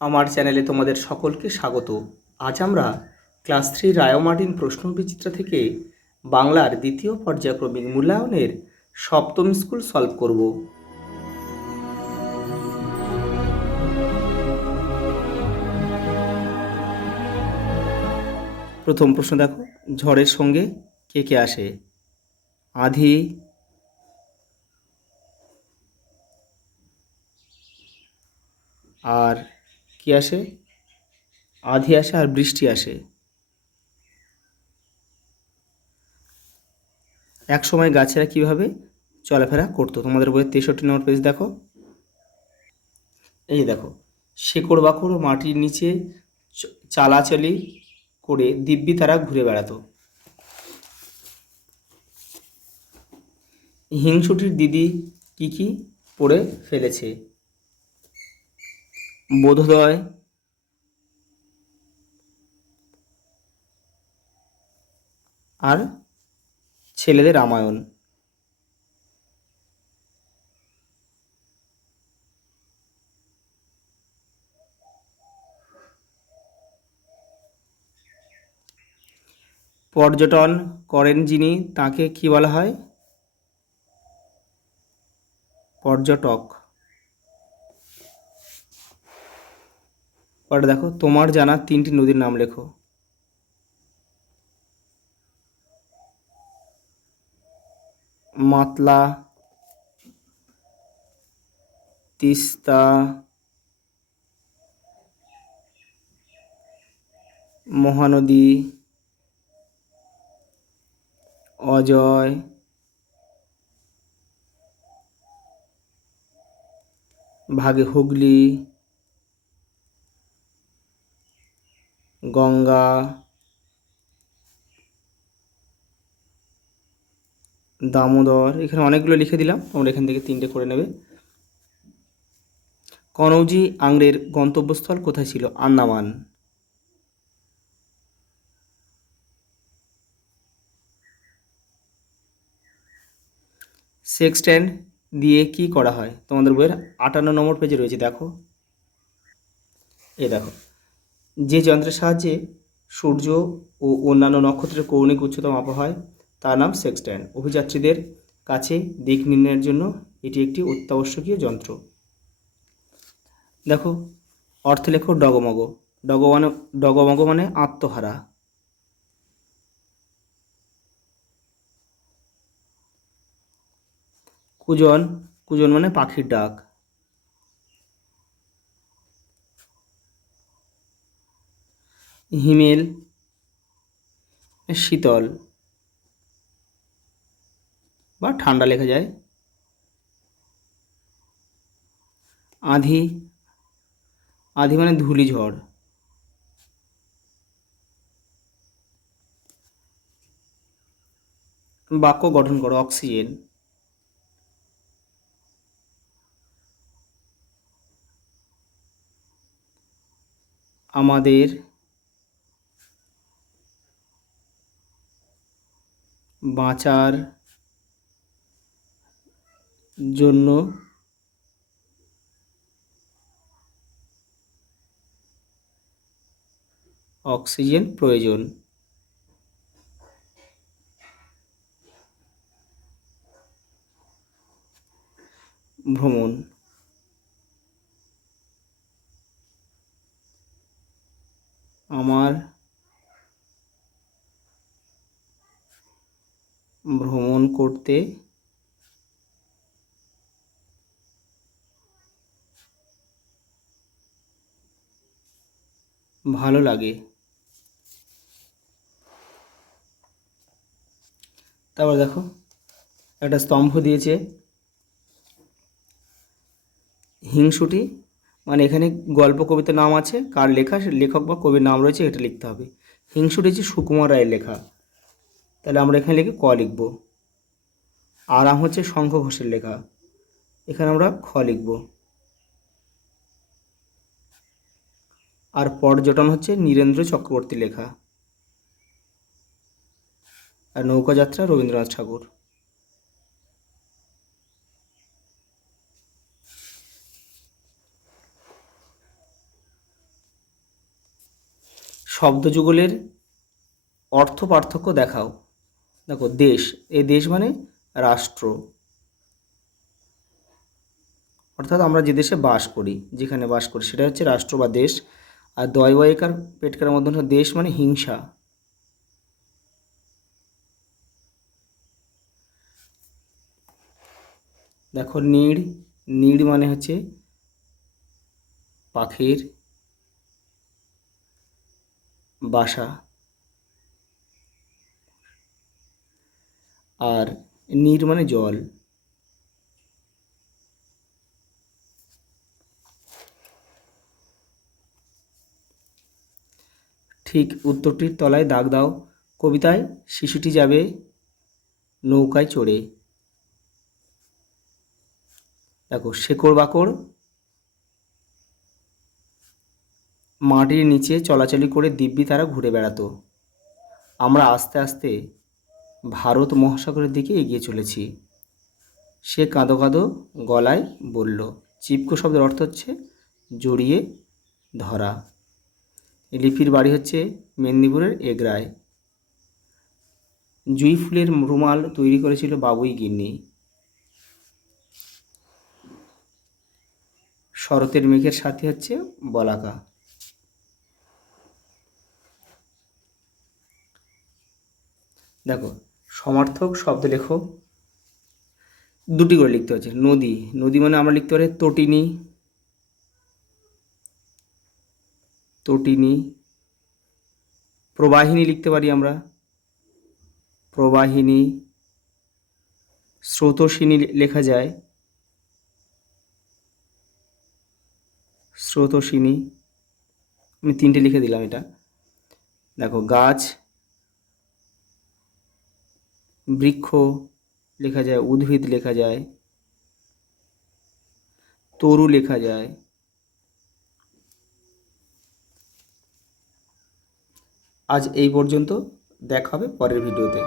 আমার চ্যানেলে তোমাদের সকলকে স্বাগত। আজ আমরা ক্লাস 3 রায়োমার্টিন প্রশ্নবিচিত্রা থেকে বাংলার দ্বিতীয় পর্যায়ক্রমিক মূল্যায়নের সপ্তম স্কুল সলভ করব। প্রথম প্রশ্ন দেখো, ঝড়ের সঙ্গে কে কে আসে? আঁধি, আর কি আসে? আঁধি আসে আর বৃষ্টি আসে। এক সময় গাছেরা কিভাবে চলাফেরা করতো? তোমাদের বইয়ের 63 নম্বর পেজ দেখো। এই দেখো, শেকড় বাকড় মাটির নিচে চালাচালি করে দিব্যি তারা ঘুরে বেড়াতো। হিংসুটির দিদি কি কি পড়ে ফেলেছে? বোধোদয় আর ছেলেদের রামায়ণ। পর্যটন করেন যিনি তাকে কি বলা হয়? পর্যটক। পরে দেখো, তোমার জানা 3টি নদীর নাম লেখো। মাতলা, তিস্তা, মহানদী, অজয়, ভাগে হুগলি, গঙ্গা, দামোদর। এখানে অনেকগুলো লিখে দিলাম, তোমরা এখান থেকে 3টে করে নেবে। কনৌজি আংড়ের গন্তব্যস্থল কোথায় ছিল? আন্দামান। সেক্সট্যান্ড দিয়ে কি করা হয়? তোমাদের বইয়ের 58 নম্বর পেজে রয়েছে, দেখো। দেখো, যে যন্ত্রের সাহায্যে সূর্য ও অন্যান্য নক্ষত্রের কৌণিক উচ্চতা মাপা হয় তার নাম সেক্সট্যান্ড। অভিযাত্রীদের কাছে দিক নির্ণয়ের জন্য এটি একটি অত্যাবশ্যকীয় যন্ত্র। দেখো, অর্থে লেখো ডগমগ। ডগমগ মানে আত্মহারা। কুজন, কুজন মানে পাখির ডাক। হিমেল, শীতল বা ঠান্ডা লেখা যায়। আঁধি, আঁধি মানে ধূলিঝড়। বাক্য গঠন করো। অক্সিজেন, আমাদের বাঁচার জন্য অক্সিজেন প্রয়োজন। ভ্রমণ, আমার ভ্রমণ করতে ভালো লাগে। তারপর দেখো, একটা স্তম্ভ দিয়েছে। হিংসুটি মানে এখানে গল্প কবিতার নাম আছে, কার লেখা, লেখক বা কবির নাম রয়েছে, এটা লিখতে হবে। হিংসুটি হচ্ছে সুকুমার রায়ের লেখা, তাহলে আমরা এখানে লিখে ক লিখব। আরাম হচ্ছে শঙ্খ ঘোষের লেখা, এখানে আমরা খ লিখব। আর পর্যটন হচ্ছে নীরেন্দ্র চক্রবর্তীর লেখা। আর নৌকাযাত্রা রবীন্দ্রনাথ ঠাকুর। শব্দযুগলের অর্থ পার্থক্য দেখাও। দেখো দেশ, এই দেশ মানে রাষ্ট্র, অর্থাৎ আমরা যে দেশে বাস করি, যেখানে বাস করি সেটা হচ্ছে রাষ্ট্র বা দেশ। আর দয়বয়কার পেটকার মধ্যে দেশ মানে হিংসা। দেখো নীড়, নীড় মানে হচ্ছে পাখির বাসা। আর নীর মানে জল। ঠিক উত্তরটির তলায় দাগ দাও। কবিতায় শিশুটি যাবে নৌকায় চড়ে। দেখো শেকড় বাকড় মাটির নিচে চলাচলি করে দিব্যি তারা ঘুরে বেড়াতো। আমরা আস্তে আস্তে ভারত মহাসাগরের দিকে এগিয়ে চলেছি। সে কাঁদো কাঁদো গলায় বলল। চিপকো শব্দের অর্থ হচ্ছে জড়িয়ে ধরা। লিপির বাড়ি হচ্ছে মেদিনীপুরের এগরায়। জুঁই ফুলের রুমাল তৈরি করেছিল বাবুই গিন্নি। শরতের মেঘের সাথে হচ্ছে বলাকা। দেখো সমার্থক শব্দ লেখো, দুটি করে লিখতে হচ্ছে। নদী, নদী মানে আমরা লিখতে পারি তটিনী, তটিনী। প্রবাহিনী লিখতে পারি আমরা, প্রবাহিনী। স্রোতস্বিনী লেখা যায়, স্রোতস্বিনী। আমি তিনটে লিখে দিলাম এটা। দেখো গাছ, বৃক্ষ লেখা যায়, উদ্ভিদ লেখা যায়, তরু লেখা যায়। আজ এই পর্যন্ত, দেখা হবে পরের ভিডিওতে।